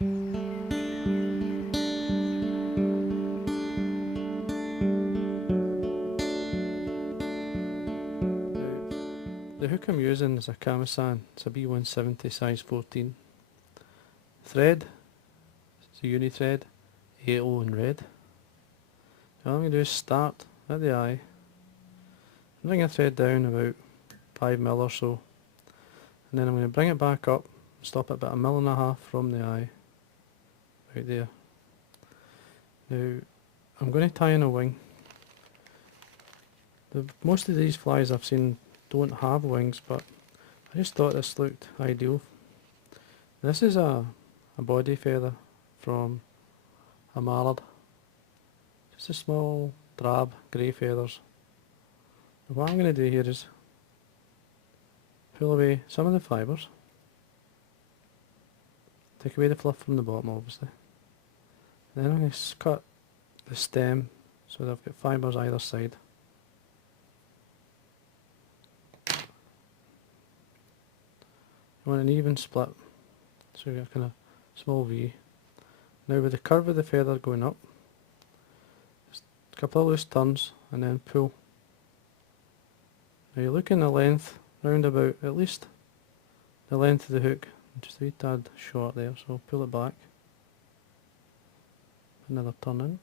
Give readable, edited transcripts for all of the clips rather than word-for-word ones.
The hook I'm using is a Kamasan. It's a B170 size 14. Thread, it's a Uni-Thread, 8O in red. All I'm going to do is start at the eye, bring a thread down about 5mm or so, and then I'm going to bring it back up, stop it about 1.5 mm from the eye, right there. Now I'm going to tie in a wing. Most of these flies I've seen don't have wings, but I just thought this looked ideal. This is a body feather from a Mallard. Just a small drab grey feathers. And what I'm going to do here is pull away some of the fibres, take away the fluff from the bottom obviously, then I'm going to cut the stem so that I've got fibres either side. You want an even split, so you get a kind of small V. Now with the curve of the feather going up, just a couple of loose turns and then pull. Now you're looking at length round about at least the length of the hook, just a wee tad short there, so pull it back. Another turn in.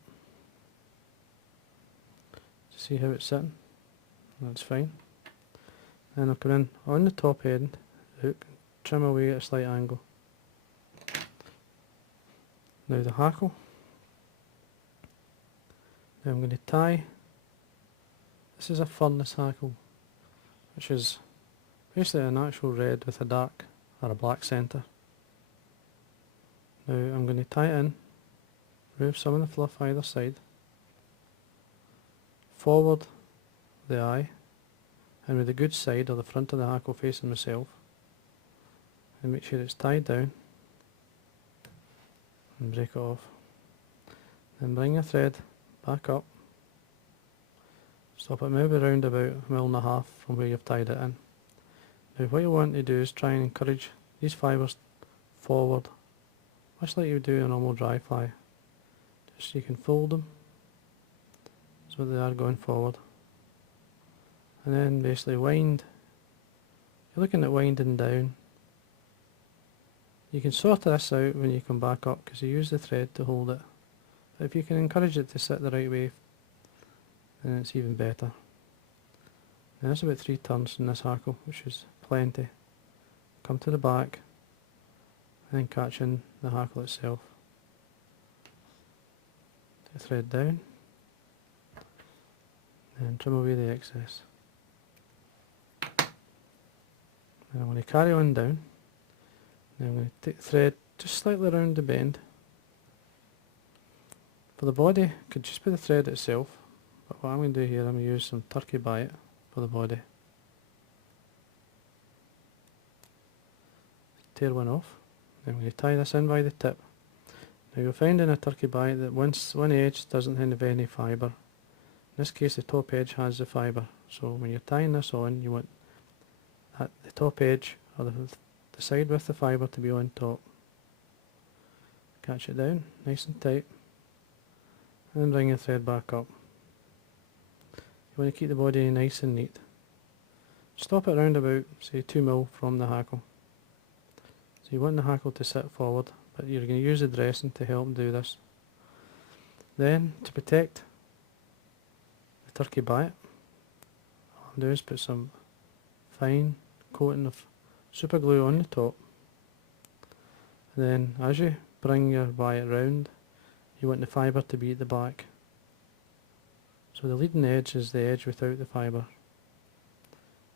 See how it's sitting? That's fine. Then I'll come in on the top end of the hook, trim away at a slight angle. Now the hackle. Now I'm going to tie, this is a furnace hackle, which is basically an actual red with a dark or a black centre. Now I'm going to tie it in, remove some of the fluff either side, forward the eye, and with the good side or the front of the hackle facing myself, and make sure it's tied down and break it off. Then bring the thread back up, stop it maybe around about 1.5 mm from where you've tied it in. Now what you want to do is try and encourage these fibres forward, much like you would do a normal dry fly. Just so you can fold them so they are going forward. And then basically wind, you're looking at winding down. You can sort this out when you come back up because you use the thread to hold it. But if you can encourage it to sit the right way, then it's even better. And that's about 3 turns in this hackle, which is plenty. Come to the back and then catch in the hackle itself. Take the thread down and trim away the excess. And I'm going to carry on down. Now I'm going to take the thread just slightly around the bend. For the body, it could just be the thread itself, but what I'm going to do here, I'm going to use some turkey Biot for the body. Tear one off. Then I'm going to tie this in by the tip. Now you'll find in a turkey Biot that one edge doesn't have any fibre. In this case the top edge has the fibre, so when you're tying this on, you want the top edge or the side with the fibre to be on top. Catch it down nice and tight and then bring the thread back up. You want to keep the body nice and neat. Stop it around about say 2 mm from the hackle. So you want the hackle to sit forward, but you're going to use the dressing to help do this. Then to protect the turkey Biot, all I'm doing is put some fine coating of super glue on the top, and then as you bring your Biot round, you want the fibre to be at the back. So the leading edge is the edge without the fibre.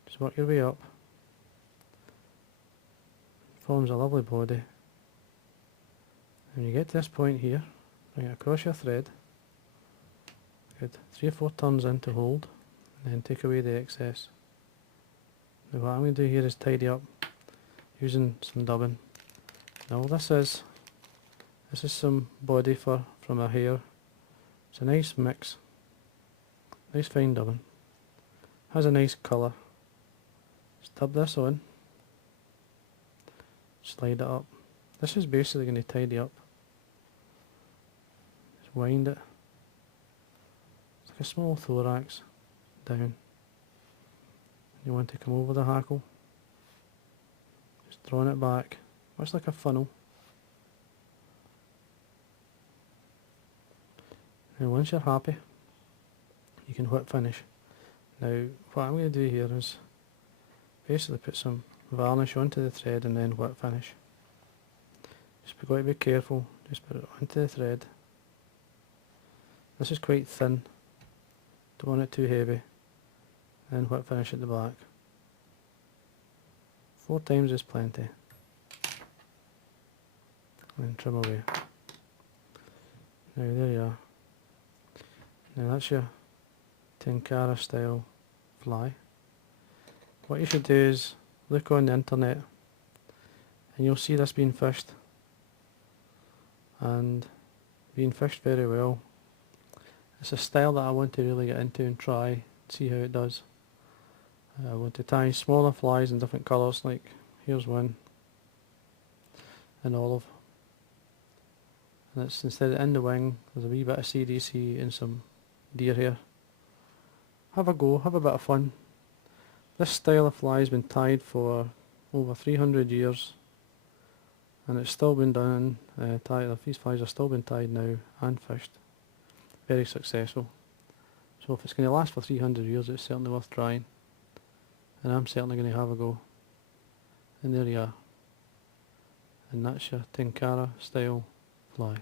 Just work your way up. Forms a lovely body. When you get to this point here, bring it across your thread. Good. 3 or 4 turns in to hold, and then take away the excess. Now what I'm going to do here is tidy up using some dubbing. Now all this is some body fur from a hare. It's a nice mix, nice fine dubbing. Has a nice colour. Just dub this on, slide it up, This is basically going to tidy up. Just wind it. It's like a small thorax down. You want to come over the hackle. Just drawing it back, much like a funnel. And once you're happy, you can whip finish. Now, what I'm going to do here is basically put some varnish onto the thread and then whip finish. Just got to be careful, just put it onto the thread. This is quite thin, don't want it too heavy. Then whip finish at the back. 4 times is plenty. And trim away. Now there you are. Now that's your Tenkara style fly. What you should do is look on the internet and you'll see this being fished, and being fished very well. It's a style that I want to really get into and try, see how it does. I want to tie smaller flies in different colours, like here's one in olive, and it's instead of in the wing there's a wee bit of CDC and some deer hair. Have a go, have a bit of fun. This style of fly has been tied for over 300 years and it's still been done, these flies are still been tied now and fished. Very successful. So if it's going to last for 300 years, it's certainly worth trying. And I'm certainly going to have a go. And there you are. And that's your Tenkara style fly.